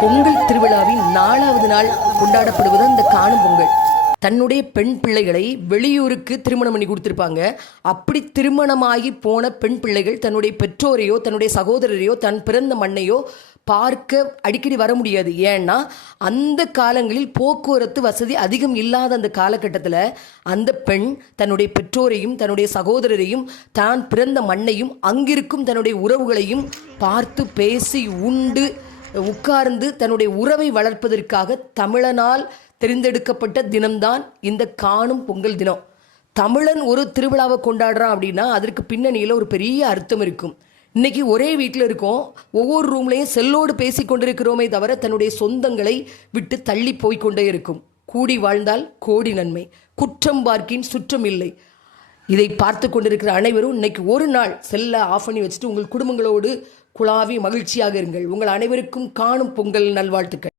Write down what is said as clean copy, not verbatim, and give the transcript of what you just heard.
பொங்கல் திருவிழாவின் 4வது நாள் கொண்டாடப்படுவது இந்த காணும் பொங்கல். தன்னுடைய பெண் பிள்ளைகளை வெளியூருக்கு திருமணம் பண்ணி கொடுத்துருப்பாங்க. அப்படி திருமணமாகி போன பெண் பிள்ளைகள் தன்னுடைய பெற்றோரையோ தன்னுடைய சகோதரரையோ தன் பிறந்த மண்ணையோ பார்க்க அடிக்கடி வர முடியாது. ஏன்னா அந்த காலங்களில் போக்குவரத்து வசதி அதிகம் இல்லாத அந்த காலகட்டத்தில் அந்த பெண் தன்னுடைய பெற்றோரையும் தன்னுடைய சகோதரரையும் தான் பிறந்த மண்ணையும் அங்கிருக்கும் தன்னுடைய உறவுகளையும் பார்த்து பேசி உண்டு உட்கார்ந்து தன்னுடைய உறவை வளர்ப்பதற்காக தமிழனால் தெரிந்தெடுக்கப்பட்ட தினம்தான் இந்த காணும் பொங்கல் தினம். தமிழன் ஒரு திருவிழாவை கொண்டாடுறான் அப்படின்னா அதற்கு பின்னணியில் ஒரு பெரிய அர்த்தம் இருக்கும். இன்னைக்கு ஒரே வீட்டில் இருக்கோம், ஒவ்வொரு ரூம்லையும் செல்லோடு பேசி கொண்டிருக்கிறோமே தவிர தன்னுடைய சொந்தங்களை விட்டு தள்ளி போய்கொண்டே இருக்கும். கூடி வாழ்ந்தால் கோடி நன்மை, குற்றம் பார்க்கின் சுற்றம் இல்லை. இதை பார்த்து கொண்டிருக்கிற அனைவரும் இன்னைக்கு ஒரு நாள் செல்லை ஆஃப் பண்ணி வச்சுட்டு உங்கள் குடும்பங்களோடு குழாவி மகிழ்ச்சியாக இருங்கள். உங்கள் அனைவருக்கும் காணும் பொங்கல் நல்வாழ்த்துக்கள்.